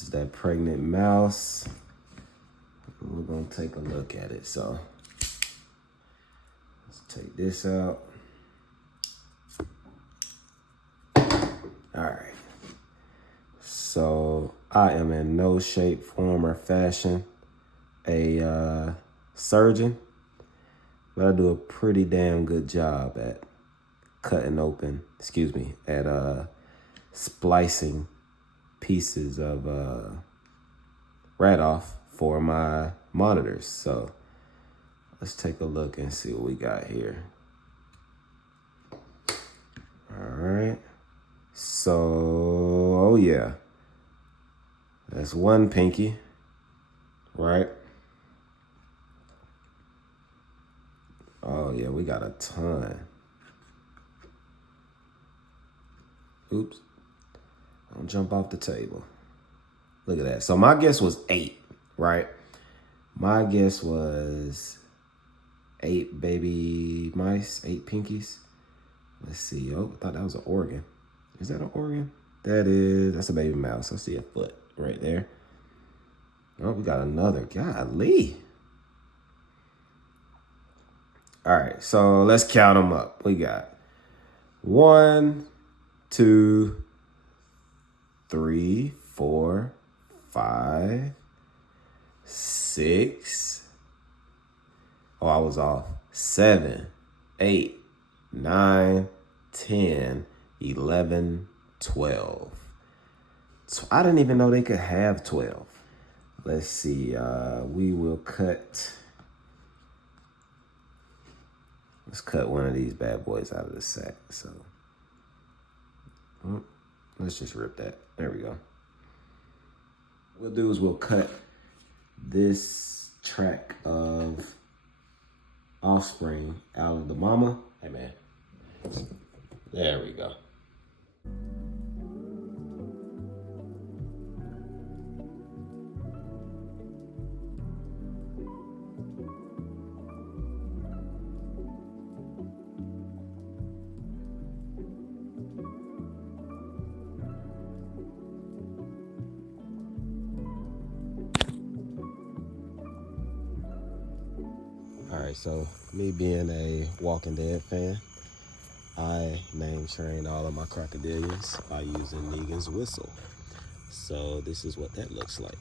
This is that pregnant mouse. We're gonna take a look at it. So let's take this out. All right. So I am in no shape, form, or fashion a surgeon, but I do a pretty damn good job at splicing pieces of rat off for my monitors. So let's take a look and see what we got here. All right. So, oh yeah, that's one pinky, right? Oh yeah, we got a ton. Oops, don't jump off the table. Look at that. So my guess was 8, right? My guess was 8 baby mice, 8 pinkies. Let's see. Oh, I thought that was an organ. Is that an organ? That's a baby mouse. I see a foot right there. Oh, we got another. Golly. All right, so let's count them up. We got 1, 2, 3, 4, 5, 6. Oh, I was off. 7, 8, 9, 10, 11, 12. So I didn't even know they could have 12. Let's see. We will cut. Let's cut one of these bad boys out of the sack. So let's just rip that. There we go. What we'll do is we'll cut this track of offspring out of the mama. Hey man. There we go. All right, so me being a Walking Dead fan, I name train all of my crocodilians by using Negan's whistle. So this is what that looks like.